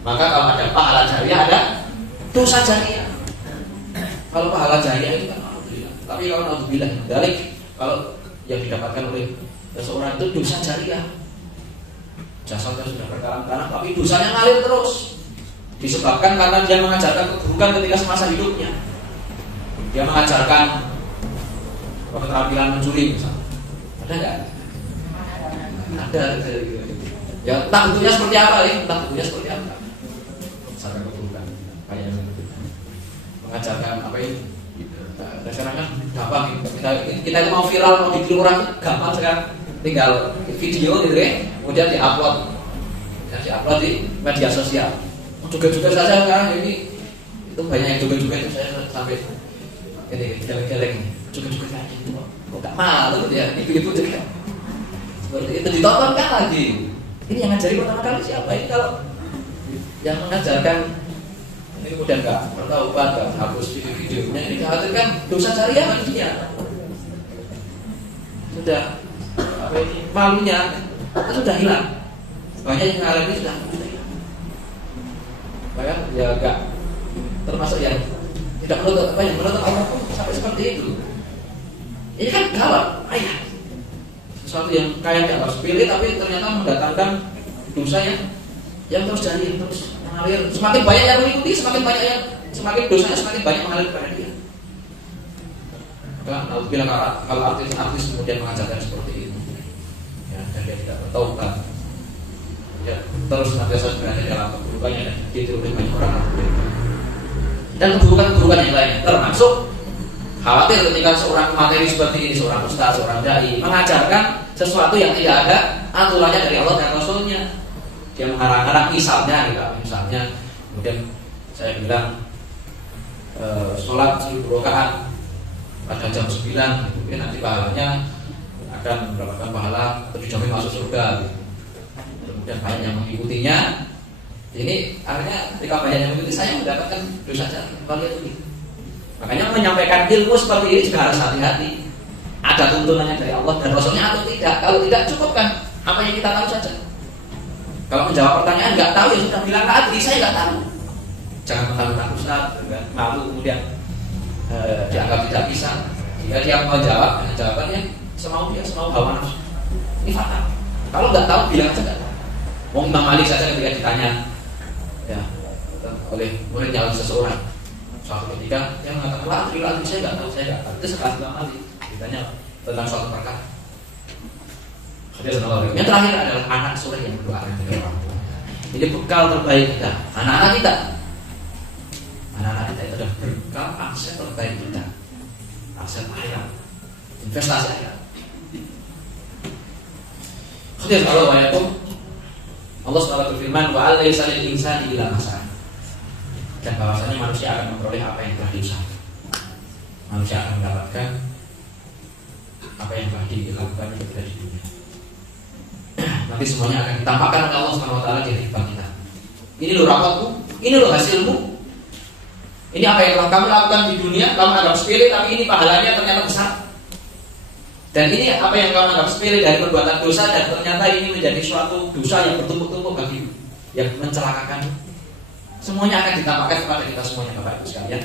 Maka kalau ada pahala jariah, ada dosa jariah. Kalau pahala jariah itu kan alhamdulillah. Tapi kalau alhamdulillah balik, kalau yang didapatkan oleh seseorang itu dosa jariah, jasadnya sudah berkalang-kalang, tapi dosanya ngalir terus. Disebabkan karena dia mengajarkan keburukan ketika semasa hidupnya. Dia mengajarkan keterampilan mencuri misalnya. Ada nggak? Ada. Ya entah bentuknya seperti apa ya, entah bentuknya seperti apa. Mengajarkan keburukan, kayak mengajarkan apa ini? Sekarang kan gampang. Kita itu mau viral, mau ditiru orang gampang sekarang. Tinggal video gitu ya, kemudian diupload di media sosial. Juga saja sekarang ini itu banyak yang juga itu saya sampai ini geleng-geleng juga kayak gitu kok gak malu ya ibu-ibu juga seperti itu ditontonkan lagi. Ini yang ngajari pertama kali siapa? Ini kalau yang mengajarkan ini kemudian gak bertaubat, gak hapus video-videonya, ini dikhawatirkan dosa jariah manusia sudah apa ini malunya itu sudah hilang. Banyak yang mengalami sudah hilang. Maka ya enggak termasuk yang tidak menuntut apa yang menuntut Allah pun sampai seperti itu. Ini kan gawat, ayah. Sesuatu yang kayaknya harus pilih tapi ternyata mendatangkan dosa yang terus jadi terus mengalir. Semakin banyak yang mengikuti, semakin dosanya semakin banyak mengalir kepada dia. Maka bila kalau artis kemudian mengajarkan seperti itu, ya dan dia tidak bertaubat, ya terus nanti saya berada dalam keburukannya dan ditiru oleh banyak orang dan keburukan-keburukan yang lainnya, termasuk khawatir ketika seorang materi seperti ini, seorang ustaz, seorang dai mengajarkan sesuatu yang tidak ada aturannya dari Allah dan Rasulnya. Dia mengarang-arang misalnya kemudian saya bilang sholat 1000 rakaat pada jam 9 mungkin nanti pahalanya akan mendapatkan pahala terjamin masuk surga gitu. Dan banyak yang mengikutinya. Ini artinya ketika banyak yang mengikuti saya mendapatkan dosa kembali itu. Makanya menyampaikan ilmu seperti ini juga harus hati-hati. Ada tuntunannya dari Allah dan Rasulnya atau tidak. Kalau tidak cukupkan apa yang kita tahu saja. Kalau menjawab pertanyaan nggak tahu ya sudah bilang adri, saya nggak tahu. Jangan mengalukan ustaz, malu kemudian dianggap tidak bisa. Jika dia mau jawab dengan jawabannya semau dia, semau hawa nafsu. Ini fatal. Kalau nggak tahu bilang aja nggak tahu. Wong Imam Malik saja ketika ditanya ya oleh muridnya seseorang suatu ketika dia mengatakan latri saya nggak tahu. Itu sekelas Imam Malik ditanya tentang suatu perkara. Yang terakhir adalah anak soleh yang berdoakan kepada orang tua. Ini bekal terbaik kita. Anak-anak kita itu adalah bekal aset terbaik kita. Aset akhirat, investasi akhirat. Kemudian kalau ayatum Allah SWT berfirman wa alaysa lil insani illa ma sa'a. Dan bahwasanya manusia akan memperoleh apa yang telah diusahakan. Manusia akan mendapatkan apa yang telah dilakukan ketika di dunia. Nanti semuanya akan ditampakkan oleh Allah SWT di hadapan kita. Ini loh rapotmu, ini loh hasilmu. Ini apa yang telah kamu lakukan di dunia, kamu anggap sepele tapi ini pahalanya ternyata besar. Dan ini apa yang kamu anggap sepele dari perbuatan dosa dan ternyata ini menjadi suatu dosa yang bertumpuk-tumpuk bagimu, yang mencelakakan. Semuanya akan ditampakkan kepada kita semuanya Bapak Ibu sekalian.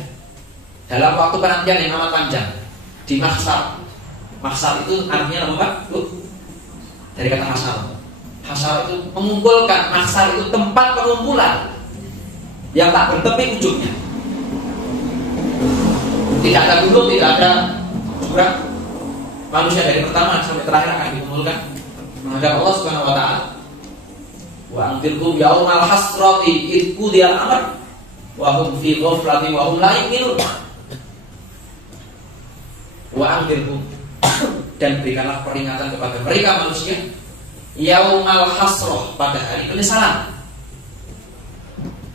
Dalam waktu penantian yang amat panjang di mahsyar. Mahsyar itu artinya apa? Dari kata hasar. Hasar itu mengumpulkan, mahsyar itu tempat pengumpulan yang tak bertepi ujungnya. Tidak ada gunung, tidak ada jurang. Manusia dari pertama sampai terakhir akan dikumpulkan menghadap Allah Subhanahu wa taala. Wa anzirhum yaumal hasrati id qudiyal amr wa hum fi ghaflatin wa hum la yu'minun. Wa anzirhum, dan berikanlah peringatan kepada mereka manusia yaumal hasrah, pada hari penyesalan.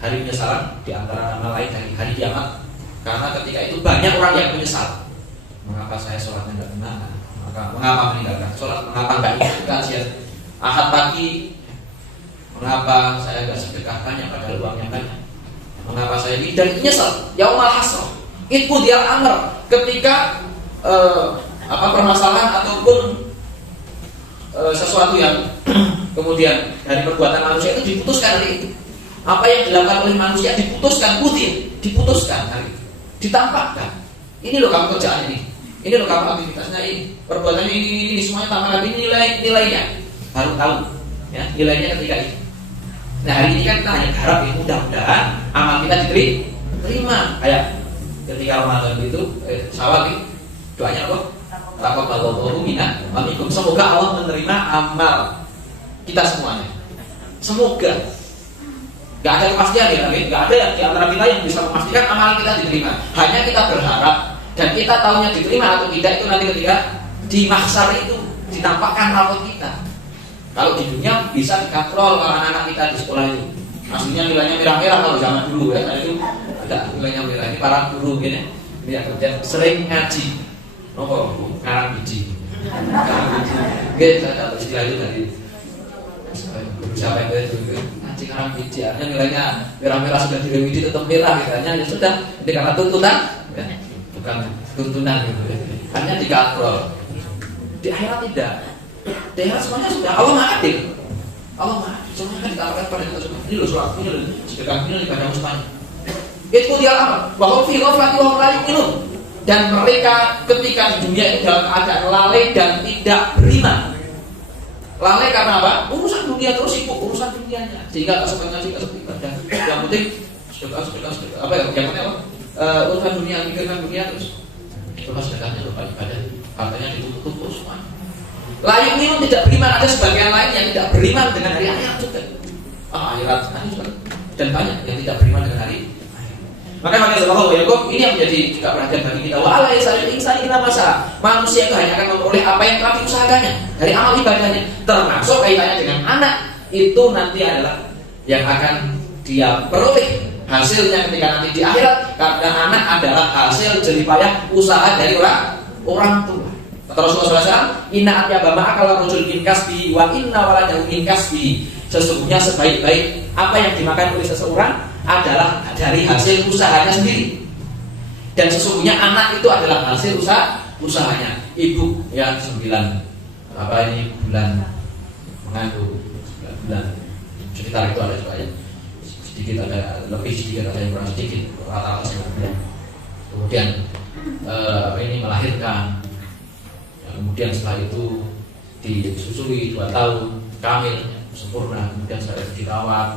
Hari penyesalan di antara nama lain dari hari kiamat. Karena ketika itu banyak orang yang menyesal. Mengapa saya sholatnya tidak benar? Mengapa meninggalkan sholat? Mengapa tidak ikut kajian Ahad pagi? Mengapa saya tidak sedekah banyak padahal uangnya banyak? Mengapa saya ini? Dan itu nyesel. Yaumal hasrah. Itu dia amr ketika permasalahan ataupun sesuatu yang kemudian dari perbuatan manusia itu diputuskan hari itu. Apa yang dilakukan oleh manusia diputuskan diputuskan hari itu. Ditampakkan. Ini loh kamu kerjaan ini. Ini loh kamu aktivitasnya ini. Perbuatannya ini semuanya tampakkan ini nilainya. Baru tahu ya nilainya ketika itu. Nah hari ini kan kita hanya harap ya mudah-mudahan amal kita diterima. Kayak ketika Ramadan itu Syawal itu doanya apa? Taqabbalallahu minna wa minkum. Semoga Allah menerima amal kita semuanya. Semoga. Gak ada kepastian ya, gak ada yang di antara kita yang bisa memastikan amal kita diterima. Hanya kita berharap dan kita tahunya diterima atau tidak itu nanti ketika di mahsyar itu ditampakkan rapot kita. Kalau di dunia bisa dikontrol anak-anak kita di sekolah itu. Aslinya nilainya merah-merah kalau zaman dulu ya, itu ada nilainya merah. Ini para guru gini, dia kemudian sering ngaji. Karang biji. Gitu ada istilah itu dari guru siapa itu ngaji karang biji. Artinya nilainya merah-merah sudah direwidi tetap merah katanya ya sudah. Ini karena tuntutan, ya, bukan tuntunan gitu. Hanya dikontrol. Di akhirat tidak. Di akhirat semuanya sudah Allah Maha Adil. Allah Maha Adil. Semuanya kan dikatakan pada kita semua. Ini loh surat ini loh sedekah ini loh ibadah mustahil. Itu dia amal. Bahwa fi ghaflati wa hum la yu'minun. Dan mereka ketika di dunia itu dalam keadaan lalai dan tidak beriman. Lalai karena apa? Urusan dunia terus sibuk urusan dunianya. Sehingga tak sempat ngaji, tak sempat ibadah. Yang penting sedekah. Apa ya? Yang penting apa? Urusan dunia, mikirkan dunia terus. Lupa sedekahnya, lupa ibadah. Katanya ditutup semua. Layak minum tidak beriman. Ada sebagian lain yang tidak beriman dengan hari akhirat juga. Akhirat juga. Dan banyak yang tidak beriman dengan hari. Maka ini yang menjadi juga perhatian bagi kita. Wa alai salil insani illa masa. Manusia itu hanya akan memperoleh apa yang telah diusahakannya dari amal ibadahnya, termasuk kaitannya dengan anak. Itu nanti adalah yang akan dia peroleh hasilnya ketika nanti di akhirat, karena anak adalah hasil jeripayah usaha dari orang tua. Kata Rasulullah SAW, inna atyaba ma'akala rajul min kasbi wa inna waladahu min kasbi. Sesungguhnya sebaik-baik apa yang dimakan oleh seseorang adalah dari hasil usahanya sendiri. Dan sesungguhnya anak itu adalah hasil usahanya. Ibu yang 9 bulan mengandung, 9 bulan sekitar itu ada juga ya. Sedikit ada lebih sedikit, ada yang kurang sedikit, rata-rata 9 bulan. Kemudian melahirkan. Kemudian setelah itu disusui 2 tahun kamil sempurna, kemudian setelah itu dirawat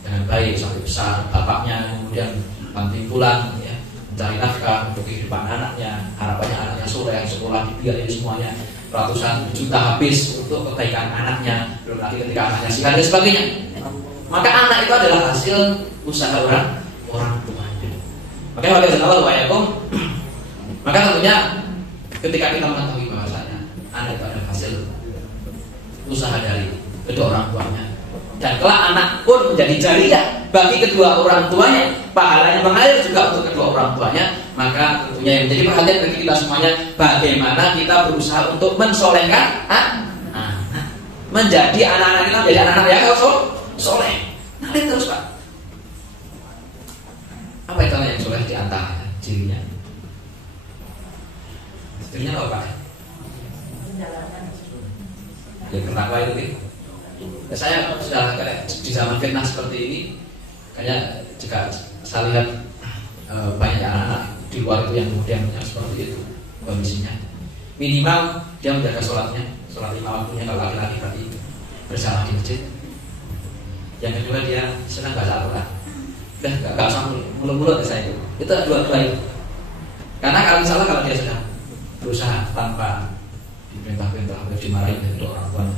dengan baik sampai besar bapaknya, kemudian banting tulang ya, mencari nafkah untuk kehidupan anaknya, harapannya anaknya soleh, sekolah dibiayai semuanya, ratusan juta habis untuk kebaikan anaknya, belum lagi ketika anaknya sihat dan sebagainya. Maka anak itu adalah hasil usaha orang tua. Makanya maka tentunya ketika kita mengetahui bahwasanya anak itu adalah hasil usaha dari kedua orang tuanya, dan kelak anak pun menjadi jariah bagi kedua orang tuanya, pahalanya mengalir juga untuk kedua orang tuanya. Maka tentunya yang menjadi perhatian bagi kita semuanya, bagaimana kita berusaha untuk mensolehkan anak, menjadi anak-anak kita menjadi anak-anak yang soleh. Nanti terus Pak, apa itu anak yang soleh di antara cirinya? Cirinya apa Pak? Yang bertakwa itu gitu. Saya sudah di zaman fitnah seperti ini, kayaknya jika saya lihat banyak anak-anak di luar itu yang kemudian yang seperti itu kondisinya. Minimal dia menjaga sholatnya, sholat 5 waktunya kalau laki-laki berarti bersama di masjid. Yang kedua dia senang baca Al-Quran. Udah gak usah mulut-mulut saya itu. Itu dua-dua itu. Karena kalau misalnya kalau dia sedang berusaha tanpa diperintah-perintah atau dimarahin dari orang tuanya,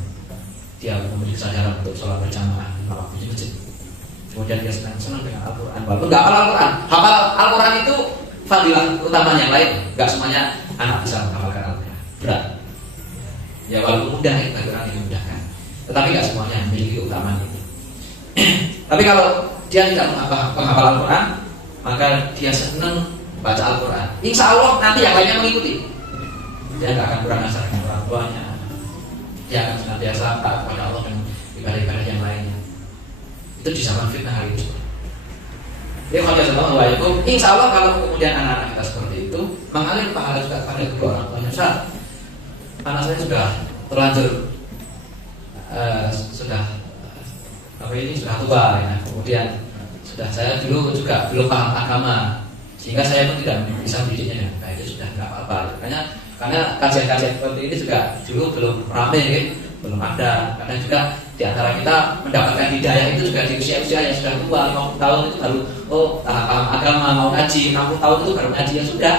dia memiliki kesadaran untuk sholat berjamaah 5 waktu di masjid. Kemudian dia senang dengan Al-Quran. Walaupun gak hafal Al-Quran. Hafal Al-Quran itu fadilah utamanya, yang lain gak semuanya anak bisa menghafalkan Al-Quran. Berat. Ya walaupun mudah itu Al-Quran dimudahkan, tetapi gak semuanya memiliki keutamaan itu. Tapi kalau dia tidak menghafal Al-Quran, maka dia senang baca Al-Quran. Insya Allah nanti yang lainnya mengikuti. Dia gak akan kurang ajar dengan orang tuanya. Dia akan senantiasa taat kepada Allah dan ibadah-ibadah yang lainnya. Itu di zaman fitnah hari itu. Jadi kalau itu, insya Allah kalau kemudian anak-anak kita seperti itu mengalir pahala juga pada kedua orang tuanya. Ustaz, anak saya sudah terlanjur sudah tua ya. Kemudian saya dulu juga belum paham agama, sehingga saya pun tidak bisa mendidiknya. Nah itu sudah nggak apa-apa. Karena kajian-kajian seperti ini juga dulu belum ramai, ya, belum ada. Karena juga di antara kita mendapatkan hidayah itu juga di usia-usia yang sudah tua, 50 tahun itu baru paham agama, mau ngaji, 60 tahun itu baru ngaji, ya sudah.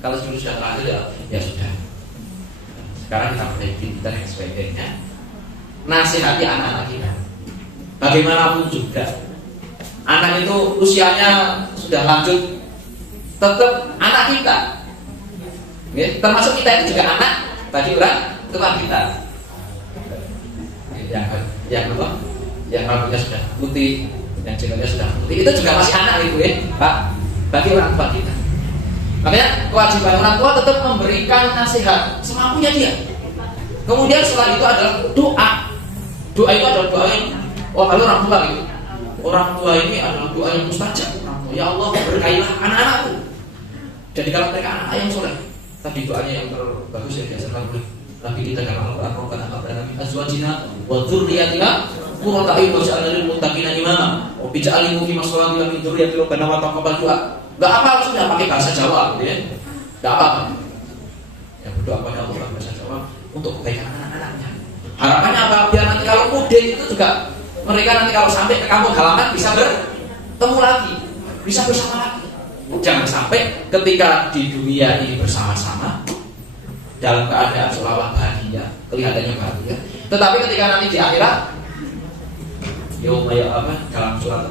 Kalau dulu sudah terlanjur ya sudah. Sekarang kita perbaiki kita dan sebagainya. Nasihati anak-anak kita. Bagaimanapun juga, anak itu usianya sudah lanjut, tetap anak kita. Ya, termasuk kita itu juga anak bagi orang tua kita. Yang rambutnya sudah putih, yang jenggotnya sudah putih, itu juga masih anak itu ya, Pak, bagi orang tua kita. Makanya kewajiban orang tua tetap memberikan nasihat semampunya dia. Kemudian setelah itu adalah doa. Doa itu adalah doa yang kalau orang tua itu, orang tua ini adalah doa yang mustajab. Ya Allah, berkailah anak-anakku. Jadi kalau mereka anak yang soleh, tadi doanya yang terbagus yang diajarkan oleh Nabi kita dalam Al-Quran, Rabbana hab lana min azwajina wa dzurriyyatina qurrata a'yun waj'alna lil muttaqina imama wa bij'alhum fi masalihim min dzurriyyatina rabbana wa taqabbal du'a. Enggak apa sudah pakai bahasa Jawa gitu ya. Enggak apa-apa. Ya berdoa kepada Allah bahasa Jawa untuk kebaikan anak-anaknya. Harapannya apa? Biar nanti kalau muda itu juga mereka nanti kalau sampai ke kampung halaman bisa bertemu lagi, bisa bersama lagi. Jangan sampai ketika di dunia ini bersama-sama dalam keadaan seolah-olah bahagia, kelihatannya bahagia, tetapi ketika nanti di akhirat, dalam surat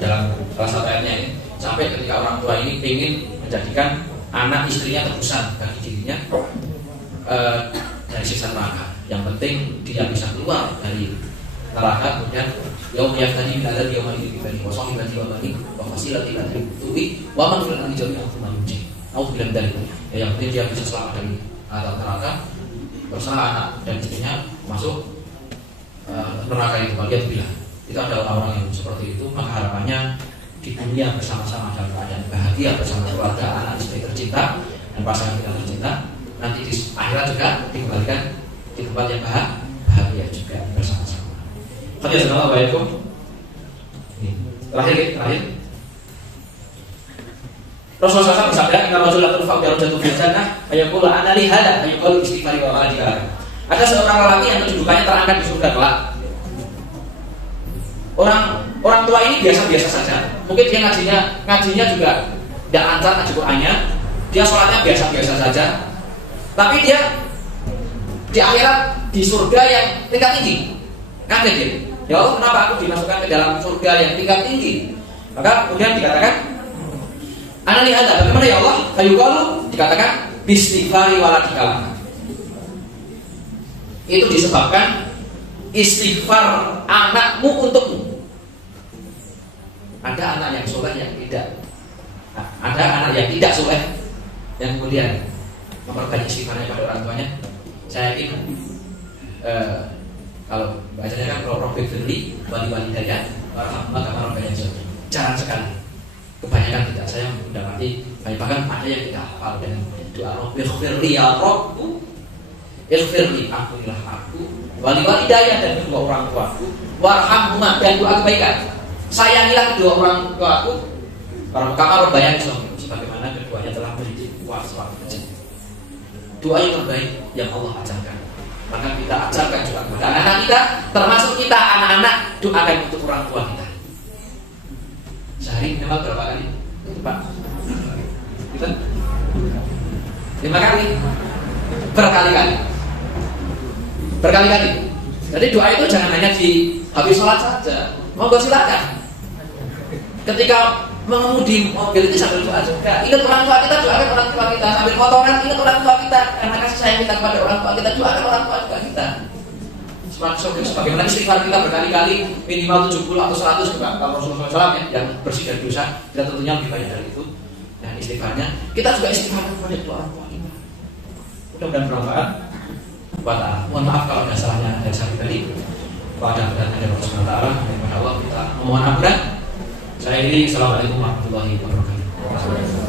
dalam salah satu ayatnya ini, sampai ketika orang tua ini ingin menjadikan anak istrinya tebusan bagi dirinya dari siksa neraka. Yang penting dia bisa keluar dari neraka. Kemudian yaum yaftadi min adzab yauma idzin bani wa sahibati wa bani wa fasilati allati tuwi wa man fil ardi jami'an thumma yunji. Au bilang dari yang penting dia bisa selamat dari azab neraka bersama anak dan istrinya masuk neraka itu bagian bilang. Itu ada orang-orang yang seperti itu, maka harapannya di dunia bersama-sama dalam keadaan bahagia bersama keluarga, anak istri tercinta dan pasangan kita tercinta. Nanti di akhirat juga dikembalikan di tempat yang bahagia juga bersama-sama. Assalamualaikum. Terakhir. Rasulullah SAW bersabda, "Inna rajulatul faqirun fil jannah, ayaqulu ana li hada, ayaqulu istighfari wa ma'adika." Ada seorang lelaki yang kedudukannya terangkat di surga kelak. Orang tua ini biasa-biasa saja. Mungkin dia ngajinya juga tidak lancar ngaji Qur'annya. Dia sholatnya biasa-biasa saja. Tapi dia di akhirat di surga yang tingkat tinggi. Kaget dia. Ya Allah, kenapa aku dimasukkan ke dalam surga yang tingkat tinggi? Maka kemudian dikatakan, ana lihat bagaimana ya Allah? Fayuqalu dikatakan bistighfari waladika. Itu disebabkan istighfar anakmu untukmu. Ada anak yang soleh yang tidak, ada anak yang tidak soleh yang kemudian memperbanyak istighfarnya pada orang tuanya. Saya yakin kalau bacanya kan Robbi Firli wali daya maka marobanya jarang sekali. Kebanyakan tidak, saya mendapati bahkan ada yang tidak hafal dengan doa Robbi Firli ya Robbu Ighfirli, ampunilah aku, wali daya dan kedua orang tuaku, warhamhuma dan doa kebaikan, sayangilah kedua orang tuaku, para kamar bayang sebagaimana keduanya telah mendidik suatu kecil. Doa yang terbaik yang Allah ajarkan, maka kita ajarkan juga kepada anak-anak kita, termasuk kita anak-anak doakan untuk orang tua kita. Sehari memang berapa kali? Pak? Kita 5 kali, berkali-kali. Jadi doa itu jangan hanya di habis sholat saja. Monggo silakan. Ketika mengemudi mobil itu sambil doa juga. Ingat orang tua kita, doakan orang tua kita. Sambil kotoran, ingat orang tua kita. Karena kasih sayang kita kepada orang tua kita, doakan orang tua juga kita. Sebagaimana istighfar kita berkali-kali minimal 70 atau 100 juga. Kalau Rasulullah SAW yang bersih dari dosa, kita tentunya lebih banyak dari itu. Dan istighfarnya, kita juga istighfar kepada orang tua kita. Mudah-mudahan bermanfaat. Mohon maaf kalau ada salahnya dari saya tadi. kepada kedatangan Allah Subhanahu wa taala. Kepada Allah kita memohon ampunan. Saya ini, assalamualaikum warahmatullahi wabarakatuh.